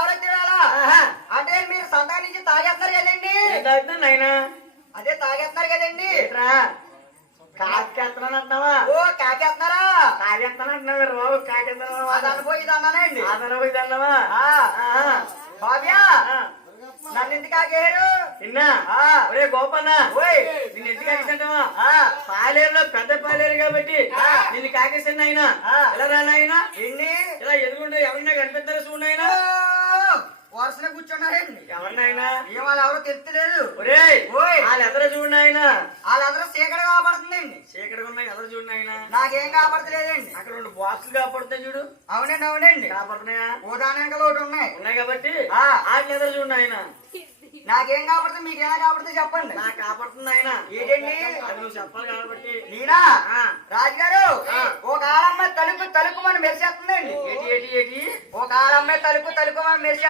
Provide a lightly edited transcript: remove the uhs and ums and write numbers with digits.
ఎవరో తినాలా అంటే మీరు సంతానం నుంచి తాగేస్తున్నారు కదండి. నాయనా అదే తాగేస్తున్నారు కదండి. కాకేస్తున్నానంటున్నావా? ఓ కాకేస్తున్నారా? తాగేస్తానంటున్నావు బాబు. కాకేస్తున్నావా? అది అనుభవం ఇది అన్నానండి. అదనవా? బాబ్యా నన్ను ఎందుకు కాకేరు? నిన్నా ఒరే గోపన్న, నిన్ను ఎందుకు కాకేసంటావా? పాలేరులో పెద్ద పాలేరు కాబట్టి నిన్ను కాకేసాను ఆయన. ఎలా రాను ఆయన? ఎన్ని ఇలా ఎదుగుంటే ఎవరినా కనిపిస్తారా చూడండి ఆయన. వరుసలో కూర్చున్నారండి. ఎవరినైనా ఏం వాళ్ళు ఎవరో తెలుస్తలేదు. ఒరే వాళ్ళు ఎదర చూడండి ఆయన. వాళ్ళందరూ చీకటి కాపాడుతుందండి. చీకటిగా ఉన్నాయి ఎదర చూడండి ఆయన. నాకేం కాపాడతలేదండి. అక్కడ 2 బాక్సులు కాపాడుతాయి చూడు. అవునండి అవునండి కాపాడుతున్నాయా? ఉదాహరణగా ఒకటి ఉన్నాయి. ఉన్నాయి కాబట్టి వాటిని ఎదర చూడండి ఆయన. నాకేం కాపాడుతుంది మీకేనా కాపాడుతుంది చెప్పండి. నాకు కాపాడుతుంది ఆయన. ఏంటండి అది నువ్వు చెప్పాలి కాబట్టి. నేనా రాజుగారు ఒక ఆడమ్మాయి తలుపు తలుపు మనం మెరిసేస్తుందండి. ఏటి ఏటి ఏటి ఒక ఆడమ్మాయి తలుపు తలుపు మనం మెరిసే